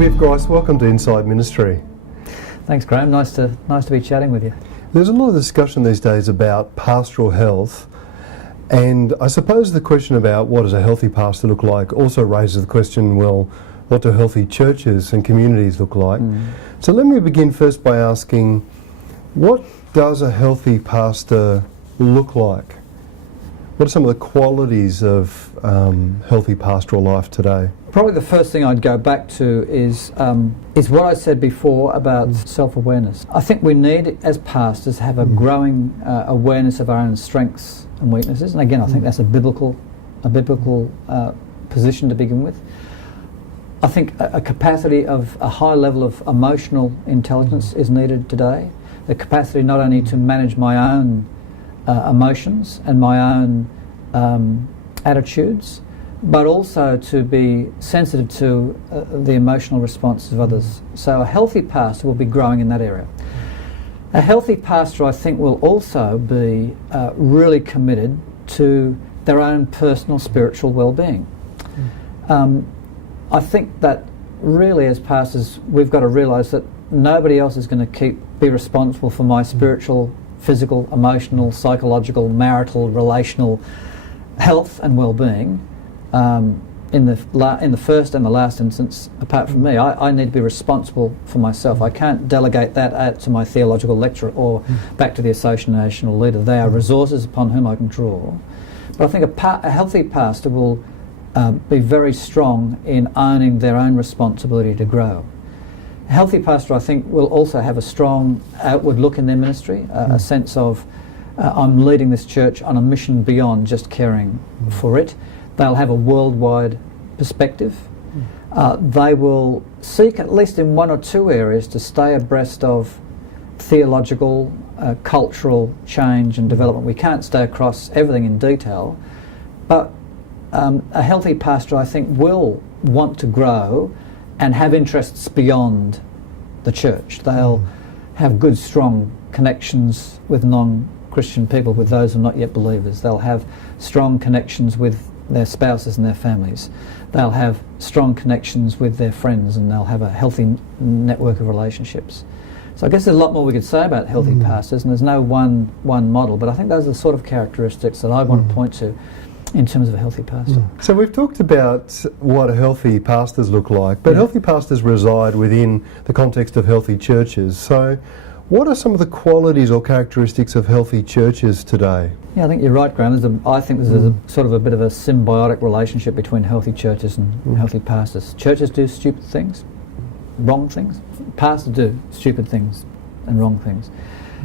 Viv Grice, welcome to Inside Ministry. Thanks, Graham. Nice to be chatting with you. There's a lot of discussion these days about pastoral health, and I suppose the question about what does a healthy pastor look like also raises the question, well, what do healthy churches and communities look like? So let me begin first by asking, what does a healthy pastor look like? What are some of the qualities of healthy pastoral life today? Probably the first thing I'd go back to is what I said before about self-awareness. I think we need, as pastors, to have a growing awareness of our own strengths and weaknesses. And again, I think that's a biblical position to begin with. I think a capacity of a high level of emotional intelligence is needed today. The capacity not only to manage my own emotions and my own attitudes, but also to be sensitive to the emotional responses of others. So a healthy pastor will be growing in that area. A healthy pastor, I think, will also be really committed to their own personal spiritual well-being. I think that really, as pastors, we've got to realise that nobody else is going to be responsible for my spiritual, physical, emotional, psychological, marital, relational health and well-being. In the first and the last instance, apart from me, I need to be responsible for myself. I can't delegate that out to my theological lecturer or back to the associational leader. They are resources upon whom I can draw. But I think a healthy pastor will be very strong in owning their own responsibility to grow. A healthy pastor, I think, will also have a strong outward look in their ministry, a sense of I'm leading this church on a mission beyond just caring for it. They'll have a worldwide perspective. They will seek, at least in one or two areas, to stay abreast of theological, cultural change and development. We can't stay across everything in detail, but a healthy pastor, I think, will want to grow and have interests beyond the church. They'll have good, strong connections with non-Christian people, with those who are not yet believers. They'll have strong connections with their spouses and their families. They'll have strong connections with their friends, and they'll have a healthy network of relationships. So I guess there's a lot more we could say about healthy pastors, and there's no one model, but I think those are the sort of characteristics that I want to point to in terms of a healthy pastor. So we've talked about what healthy pastors look like, but healthy pastors reside within the context of healthy churches. So what are some of the qualities or characteristics of healthy churches today? Yeah, I think you're right, Graham. I think there's a sort of a bit of a symbiotic relationship between healthy churches and healthy pastors. Churches do stupid things, wrong things. Pastors do stupid things and wrong things.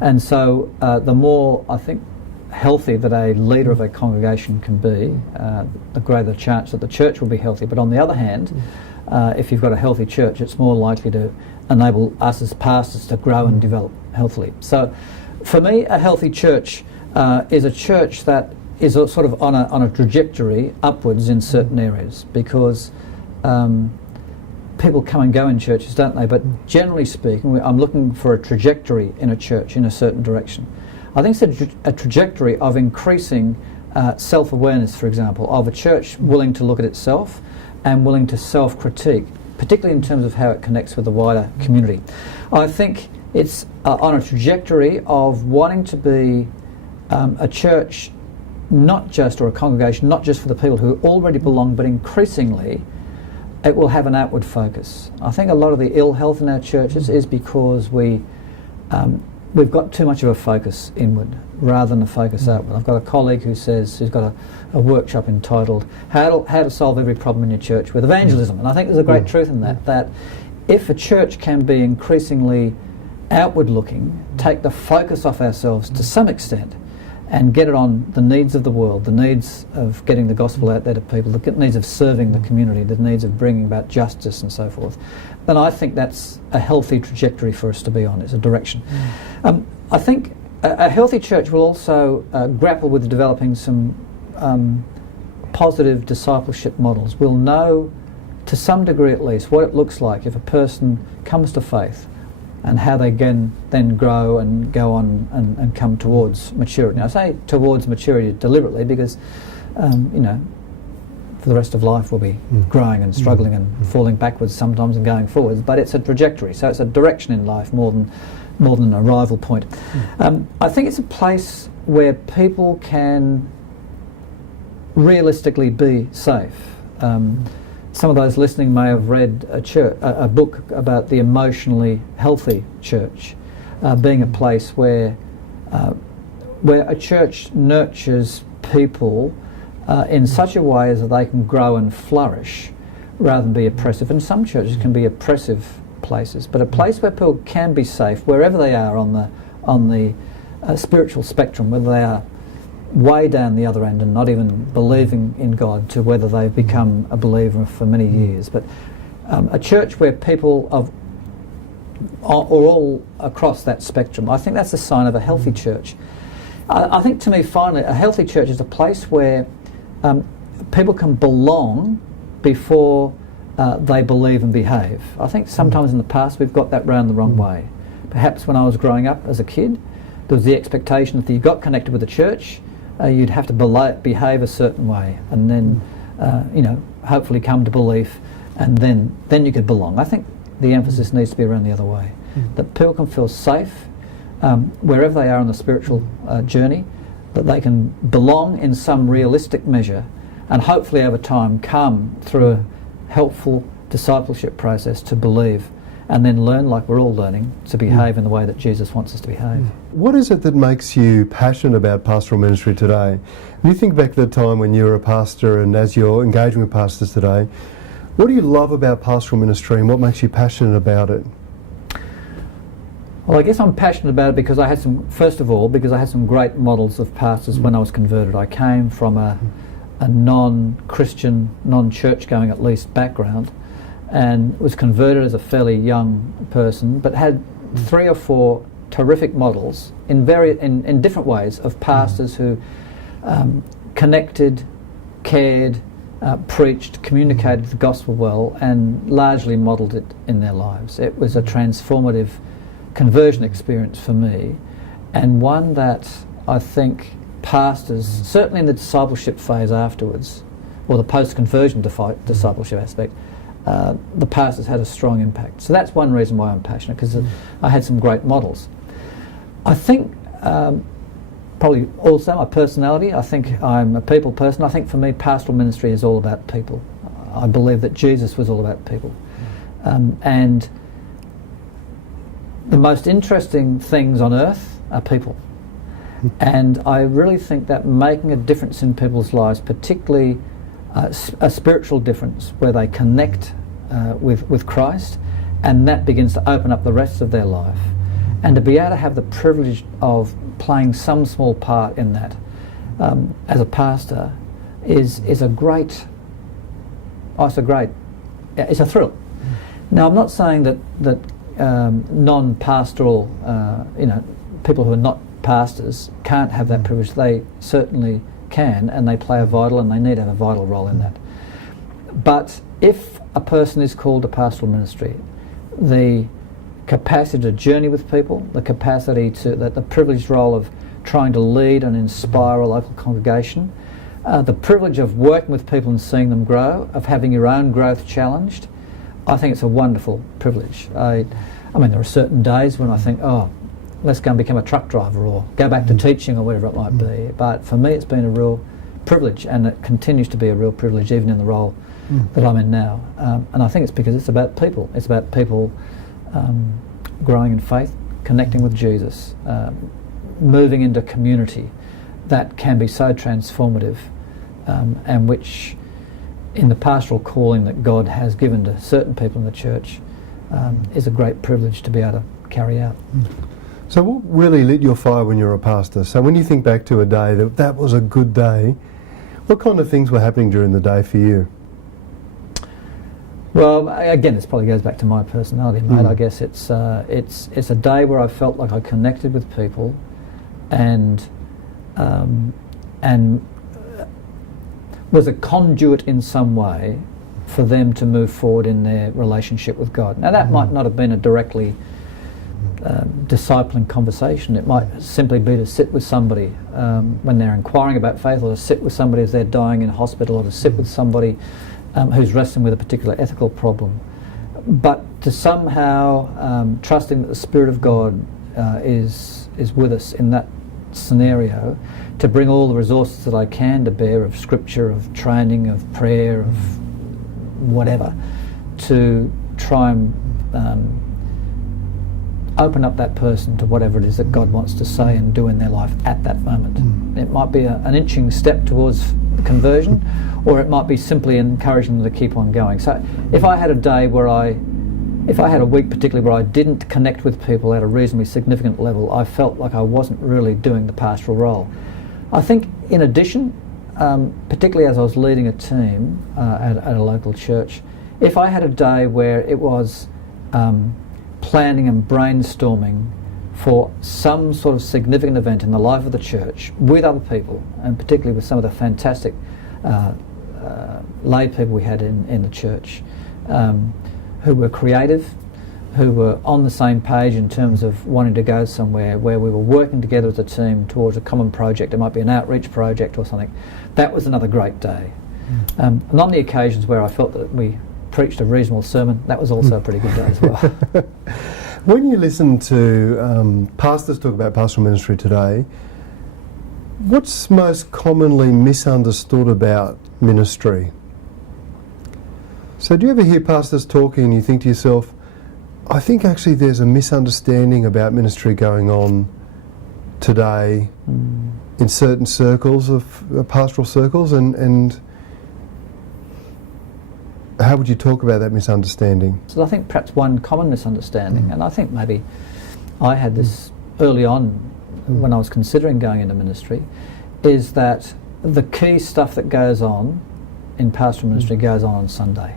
And so the more, I think, healthy that a leader of a congregation can be, the greater the chance that the church will be healthy. But on the other hand, if you've got a healthy church, it's more likely to enable us as pastors to grow and develop healthily. So for me, a healthy church is a church that is sort of on a trajectory upwards in certain areas, because people come and go in churches, don't they? But generally speaking, I'm looking for a trajectory in a church in a certain direction. I think it's a trajectory of increasing self-awareness, for example, of a church willing to look at itself and willing to self-critique, particularly in terms of how it connects with the wider community. I think it's on a trajectory of wanting to be a church, not just, or a congregation, not just for the people who already belong, but increasingly it will have an outward focus. I think a lot of the ill health in our churches is because we've got too much of a focus inward rather than a focus outward. I've got a colleague who's got a workshop entitled How to Solve Every Problem in Your Church with Evangelism. And I think there's a great truth in that if a church can be increasingly outward looking, take the focus off ourselves to some extent and get it on the needs of the world, the needs of getting the gospel out there to people, the needs of serving the community, the needs of bringing about justice and so forth, then I think that's a healthy trajectory for us to be on. It's a direction. I think a healthy church will also grapple with developing some positive discipleship models. We'll know, to some degree at least, what it looks like if a person comes to faith, and how they can then grow and go on and come towards maturity. Now, I say towards maturity deliberately because, for the rest of life we'll be growing and struggling and falling backwards sometimes and going forwards, but it's a trajectory, so it's a direction in life more than an arrival point. I think it's a place where people can realistically be safe. Some of those listening may have read a book about the emotionally healthy church, being a place where a church nurtures people in such a way as that they can grow and flourish rather than be oppressive. And some churches can be oppressive places, but a place where people can be safe wherever they are on the spiritual spectrum, whether they are way down the other end and not even believing in God, to whether they've become a believer for many years. But a church where people are all across that spectrum, I think that's a sign of a healthy church. I think, to me, finally, a healthy church is a place where people can belong before they believe and behave. I think sometimes in the past we've got that round the wrong way. Perhaps when I was growing up as a kid, there was the expectation that if you got connected with the church, you'd have to behave a certain way, and then hopefully come to belief, and then you could belong. I think the emphasis needs to be around the other way, that people can feel safe wherever they are on the spiritual journey, that they can belong in some realistic measure, and hopefully over time come through a helpful discipleship process to believe, and then learn, like we're all learning, to behave in the way that Jesus wants us to behave. What is it that makes you passionate about pastoral ministry today? When you think back to the time when you were a pastor, and as you're engaging with pastors today, what do you love about pastoral ministry, and what makes you passionate about it? Well, I guess I'm passionate about it because I had some great models of pastors when I was converted. I came from a non-Christian, non-church going at least background, and was converted as a fairly young person, but had 3 or 4 terrific models in different ways of pastors who connected, cared, preached, communicated the gospel well, and largely modelled it in their lives. It was a transformative conversion experience for me, and one that I think pastors, certainly in the discipleship phase afterwards, or the post-conversion discipleship aspect, the pastors had a strong impact. So that's one reason why I'm passionate, because I had some great models. I think probably also my personality, I think I'm a people person. I think for me pastoral ministry is all about people. I believe that Jesus was all about people. And the most interesting things on earth are people. And I really think that making a difference in people's lives, particularly a spiritual difference where they connect with Christ, and that begins to open up the rest of their life, and to be able to have the privilege of playing some small part in that as a pastor is a great, it's a thrill. Now, I'm not saying that non-pastoral people who are not pastors can't have that privilege. They certainly can, and they play and they need to have a vital role in that. But if a person is called to pastoral ministry, the capacity to journey with people, the capacity the privileged role of trying to lead and inspire a local congregation, the privilege of working with people and seeing them grow, of having your own growth challenged, I think it's a wonderful privilege. I mean, there are certain days when I think, let's go and become a truck driver or go back to teaching or whatever it might be. But for me, it's been a real privilege, and it continues to be a real privilege even in the role that I'm in now. And I think it's because it's about people. It's about people growing in faith, connecting with Jesus, moving into community that can be so transformative, and which in the pastoral calling that God has given to certain people in the church is a great privilege to be able to carry out. So what really lit your fire when you were a pastor? So when you think back to a day that was a good day, what kind of things were happening during the day for you? Well, again, this probably goes back to my personality, mate. I guess it's a day where I felt like I connected with people, and was a conduit in some way for them to move forward in their relationship with God. Now, that might not have been a directly discipling conversation. It might simply be to sit with somebody when they're inquiring about faith, or to sit with somebody as they're dying in hospital, or to sit with somebody who's wrestling with a particular ethical problem. But to somehow trusting that the Spirit of God is with us in that scenario, to bring all the resources that I can to bear, of scripture, of training, of prayer, of whatever, to try and open up that person to whatever it is that God wants to say and do in their life at that moment. It might be an inching step towards conversion, or it might be simply encouraging them to keep on going. So if I had a day where if I had a week particularly where I didn't connect with people at a reasonably significant level, I felt like I wasn't really doing the pastoral role. I think in addition, particularly as I was leading a team at a local church, if I had a day where it was planning and brainstorming for some sort of significant event in the life of the church with other people, and particularly with some of the fantastic lay people we had in the church, who were creative, who were on the same page in terms of wanting to go somewhere, where we were working together as a team towards a common project. It might be an outreach project or something. That was another great day. And on the occasions where I felt that we preached a reasonable sermon, that was also a pretty good day as well. When you listen to pastors talk about pastoral ministry today, what's most commonly misunderstood about ministry? So do you ever hear pastors talking and you think to yourself, I think actually there's a misunderstanding about ministry going on today in certain circles of pastoral circles, and how would you talk about that misunderstanding? So I think perhaps one common misunderstanding, and I think maybe I had this early on when I was considering going into ministry, is that the key stuff that goes on in pastoral ministry goes on Sunday.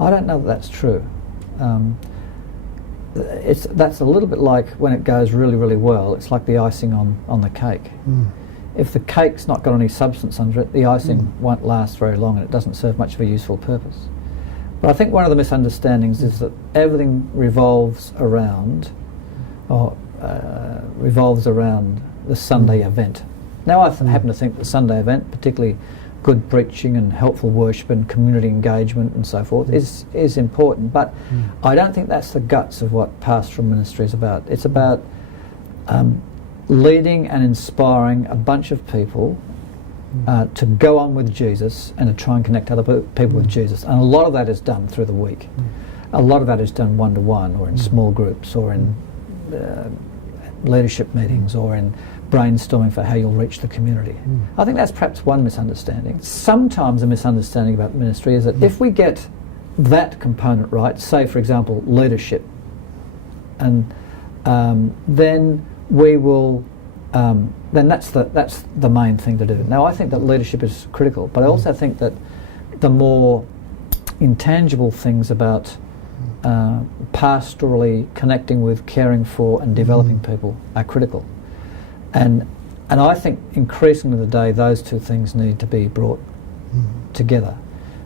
I don't know that that's true. That's a little bit like when it goes really, really well, it's like the icing on the cake. If the cake's not got any substance under it, the icing won't last very long and it doesn't serve much of a useful purpose. But I think one of the misunderstandings is that everything revolves around the Sunday event. Now I happen to think the Sunday event, particularly good preaching and helpful worship and community engagement and so forth, is important, but I don't think that's the guts of what pastoral ministry is about. It's about leading and inspiring a bunch of people to go on with Jesus and to try and connect other people with Jesus. And a lot of that is done through the week. A lot of that is done one-to-one, or in small groups, or in leadership meetings, or in brainstorming for how you'll reach the community. I think that's perhaps one misunderstanding. Sometimes a misunderstanding about ministry is that if we get that component right, say for example leadership, and then we will then that's the main thing to do. Now I think that leadership is critical, but I also think that the more intangible things about pastorally connecting with, caring for and developing people are critical. And I think increasingly today those two things need to be brought together.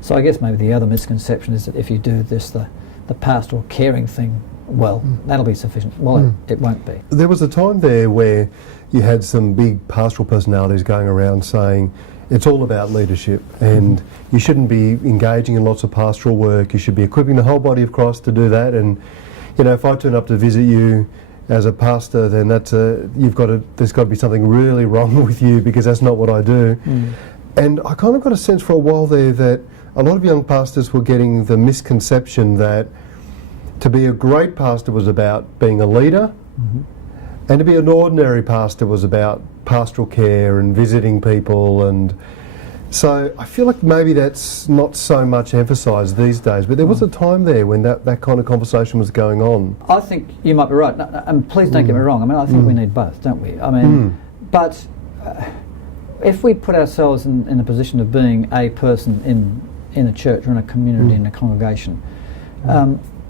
So I guess maybe the other misconception is that if you do this, the pastoral caring thing, well, that'll be sufficient. Well, it won't be. There was a time there where you had some big pastoral personalities going around saying it's all about leadership and you shouldn't be engaging in lots of pastoral work, you should be equipping the whole body of Christ to do that, and you know, if I turn up to visit you as a pastor, then there's got to be something really wrong with you, because that's not what I do. And I kind of got a sense for a while there that a lot of young pastors were getting the misconception that to be a great pastor was about being a leader, and to be an ordinary pastor was about pastoral care and visiting people. And so I feel like maybe that's not so much emphasised these days, but there was a time there when that kind of conversation was going on. I think you might be right, and please don't get me wrong, I mean I think we need both, don't we? I mean, but if we put ourselves in a position of being a person in a church or in a community, in a congregation,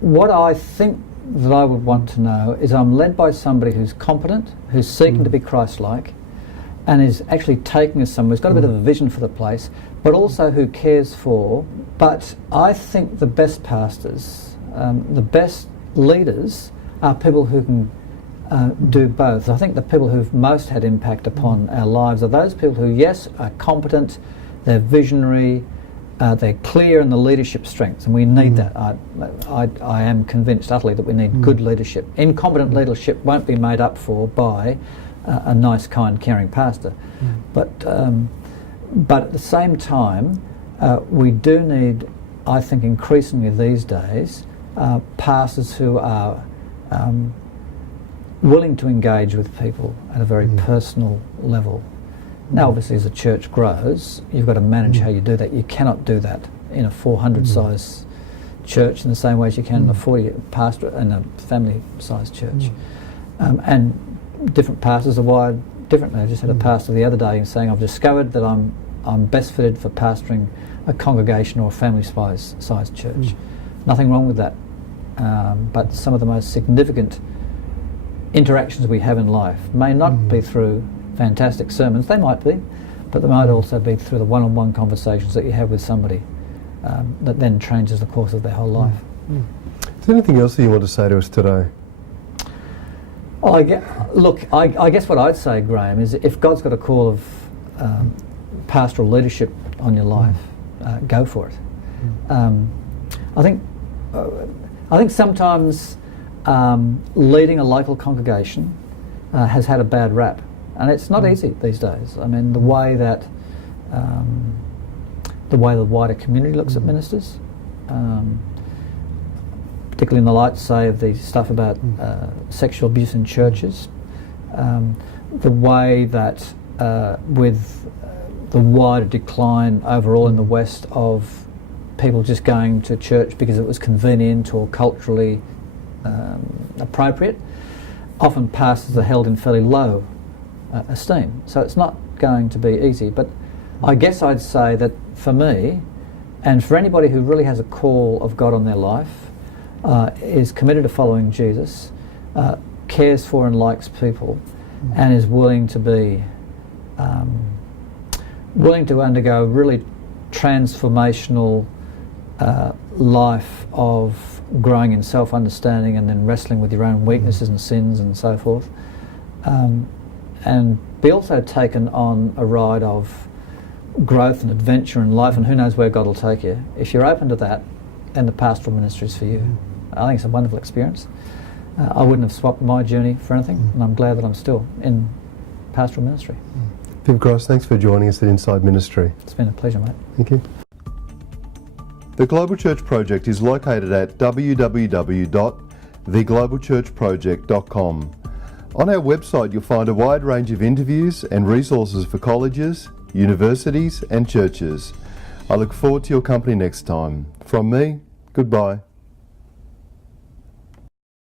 what I think that I would want to know is I'm led by somebody who's competent, who's seeking to be Christ-like, and is actually taking us somewhere, who's got a bit of a vision for the place, but also who cares for. But I think the best pastors, the best leaders, are people who can do both. I think the people who've most had impact upon our lives are those people who, yes, are competent, they're visionary, they're clear in the leadership strengths, and we need that. I am convinced utterly that we need good leadership. Incompetent leadership won't be made up for by a nice, kind, caring pastor. But at the same time, we do need, I think increasingly these days, pastors who are willing to engage with people at a very personal level. Now obviously as a church grows, you've got to manage how you do that. You cannot do that in a 400 size church in the same way as you can in a 40 pastor in a family sized church. And different pastors are wired differently. I just had a pastor the other day saying, I've discovered that I'm best fitted for pastoring a congregation or a family sized church. Nothing wrong with that. But some of the most significant interactions we have in life may not be through fantastic sermons. They might be, but they might also be through the one-on-one conversations that you have with somebody that then changes the course of their whole life. Is there anything else that you want to say to us today? I guess what I'd say, Graham, is if God's got a call of pastoral leadership on your life, go for it. I think sometimes leading a local congregation has had a bad rap, and it's not easy these days. I mean, the way that the wider community looks at ministers, particularly in the light, say, of the stuff about sexual abuse in churches, the way that with the wider decline overall in the West of people just going to church because it was convenient or culturally appropriate, often pastors are held in fairly low esteem. So it's not going to be easy. But I guess I'd say that for me, and for anybody who really has a call of God on their life, is committed to following Jesus, cares for and likes people, and is willing to be willing to undergo really transformational life of growing in self-understanding and then wrestling with your own weaknesses and sins and so forth, and be also taken on a ride of growth and adventure in life, and who knows where God will take you. If you're open to that, then the pastoral ministry is for you. I think it's a wonderful experience. I wouldn't have swapped my journey for anything, and I'm glad that I'm still in pastoral ministry. Viv Grice, thanks for joining us at Inside Ministry. It's been a pleasure, mate. Thank you. The Global Church Project is located at www.theglobalchurchproject.com. On our website you'll find a wide range of interviews and resources for colleges, universities and churches. I look forward to your company next time. From me, goodbye.